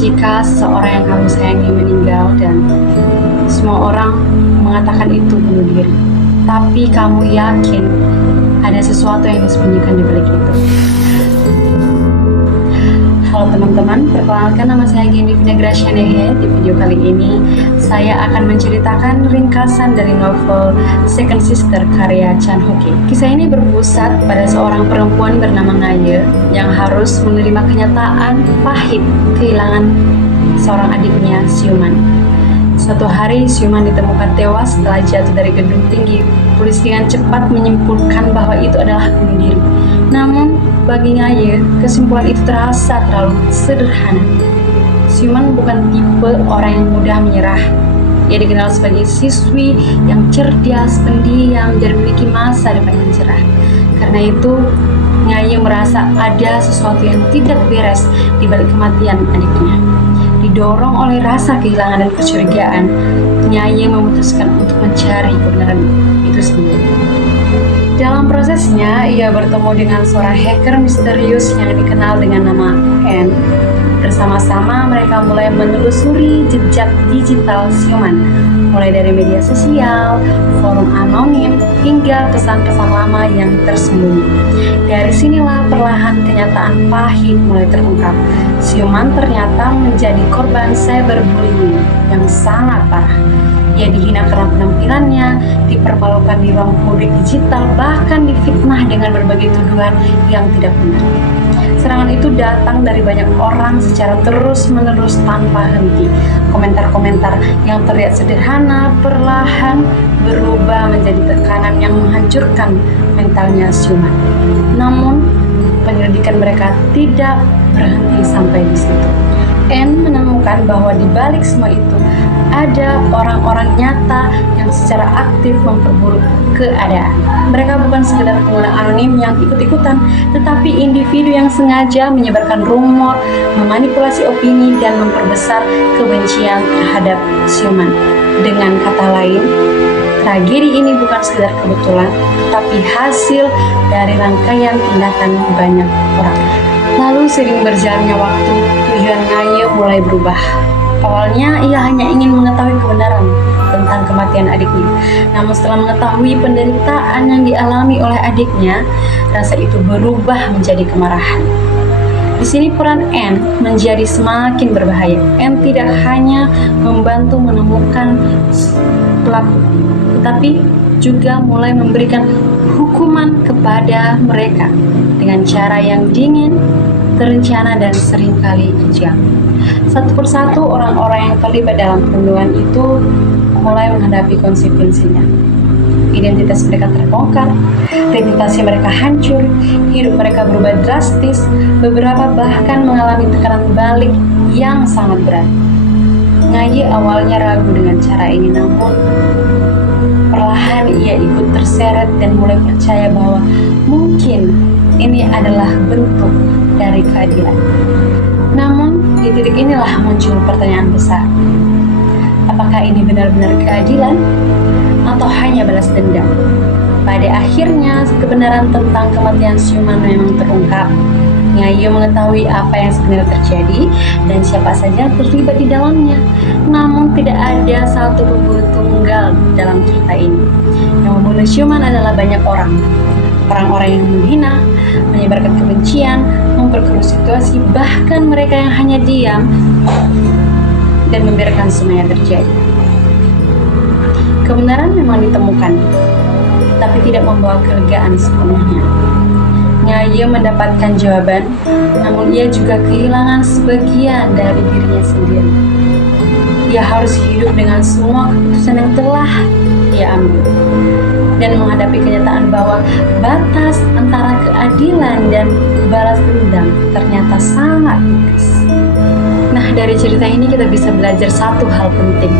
jika seseorang yang kamu sayangi meninggal dan semua orang mengatakan itu bunuh diri, tapi kamu yakin ada sesuatu yang disembunyikan di balik itu. Halo teman-teman, perkenalkan nama saya Gendy Vina Gracianehe. Di video kali ini saya akan menceritakan ringkasan dari novel Second Sister karya Chan Ho-kye. Kisah ini berpusat pada seorang perempuan bernama Ngaye yang harus menerima kenyataan pahit kehilangan seorang adiknya, Siuman. Suatu hari Siuman ditemukan tewas setelah jatuh dari gedung tinggi. Polisi dengan cepat menyimpulkan bahwa itu adalah bunuh diri. Namun bagi Ngaye, kesimpulan itu terasa terlalu sederhana. Siuman bukan tipe orang yang mudah menyerah. Ia dikenal sebagai siswi yang cerdas, pendiam, dan memiliki masa depan yang cerah. Karena itu, Ngaye merasa ada sesuatu yang tidak beres di balik kematian adiknya. Didorong oleh rasa kehilangan dan kecurigaan, Ngaye memutuskan untuk mencari kebenaran itu sendiri. Dalam prosesnya, ia bertemu dengan seorang hacker misterius yang dikenal dengan nama N. Bersama-sama mereka mulai menelusuri jejak digital Siuman, mulai dari media sosial, forum anonim, hingga pesan-pesan lama yang tersembunyi. Dari sinilah perlahan kenyataan pahit mulai terungkap. Siuman ternyata menjadi korban cyberbullying yang sangat parah. Ia dihina karena penampilannya, dipermalukan di ruang publik digital, bahkan difitnah dengan berbagai tuduhan yang tidak benar. Serangan itu datang dari banyak orang secara terus-menerus tanpa henti. Komentar-komentar yang terlihat sederhana perlahan berubah menjadi tekanan yang menghancurkan mentalnya Siuman. Namun, penyelidikan mereka tidak berhenti sampai di situ. N menemukan bahwa di balik semua itu ada orang-orang nyata yang secara aktif memperburuk keadaan. Mereka bukan sekedar pengguna anonim yang ikut-ikutan, tetapi individu yang sengaja menyebarkan rumor, memanipulasi opini, dan memperbesar kebencian terhadap Siuman. Dengan kata lain, tragedi ini bukan sekedar kebetulan, tetapi hasil dari rangkaian tindakan banyak orang. Lalu seiring berjalannya waktu, tujuan Ngaye mulai berubah. Awalnya ia hanya ingin mengetahui kebenaran tentang kematian adiknya. Namun setelah mengetahui penderitaan yang dialami oleh adiknya, rasa itu berubah menjadi kemarahan. Di sini peran N menjadi semakin berbahaya. N tidak hanya membantu menemukan pelaku, tetapi juga mulai memberikan hukuman kepada mereka dengan cara yang dingin, terencana, dan seringkali kejam. Satu persatu orang-orang yang terlibat dalam pembunuhan itu mulai menghadapi konsekuensinya. Identitas mereka terbongkar, reputasi mereka hancur, hidup mereka berubah drastis, beberapa bahkan mengalami tekanan balik yang sangat berat. Ngaye awalnya ragu dengan cara ini, namun perlahan ia ikut terseret dan mulai percaya bahwa mungkin ini adalah bentuk dari keadilan. Namun, di titik inilah muncul pertanyaan besar. Apakah ini benar-benar keadilan? Atau hanya balas dendam? Pada akhirnya, kebenaran tentang kematian Siuman memang terungkap. Ngaye mengetahui apa yang sebenarnya terjadi dan siapa saja yang terlibat di dalamnya. Namun tidak ada satu pemburu tunggal dalam cerita ini. Yang membunuh Siuman adalah banyak orang. Orang-orang yang menghina, menyebarkan kebencian, memperkeruh situasi, bahkan mereka yang hanya diam dan membiarkan semuanya terjadi. Kebenaran memang ditemukan, tapi tidak membawa kelegaan sepenuhnya. Ngaye mendapatkan jawaban, namun ia juga kehilangan sebagian dari dirinya sendiri. Ia harus hidup dengan semua keputusan yang telah ia ambil dan menghadapi kenyataan bahwa batas antara keadilan dan balas dendam ternyata sangat tipis. Nah, dari cerita ini kita bisa belajar satu hal penting.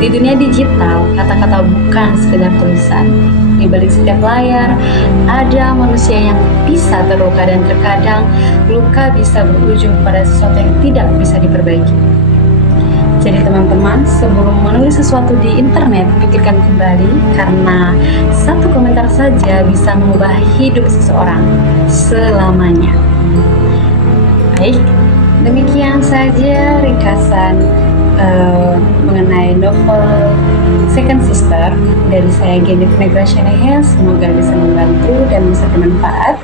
Di dunia digital, kata-kata bukan sekedar tulisan. Di balik setiap layar, ada manusia yang bisa terluka dan terkadang luka bisa berujung pada sesuatu yang tidak bisa diperbaiki. Jadi teman-teman, sebelum menulis sesuatu di internet, pikirkan kembali karena satu komentar saja bisa mengubah hidup seseorang selamanya. Baik, Demikian saja ringkasan mengenai novel Second Sister dari saya Genif Negracianehe. Semoga bisa membantu dan bisa bermanfaat.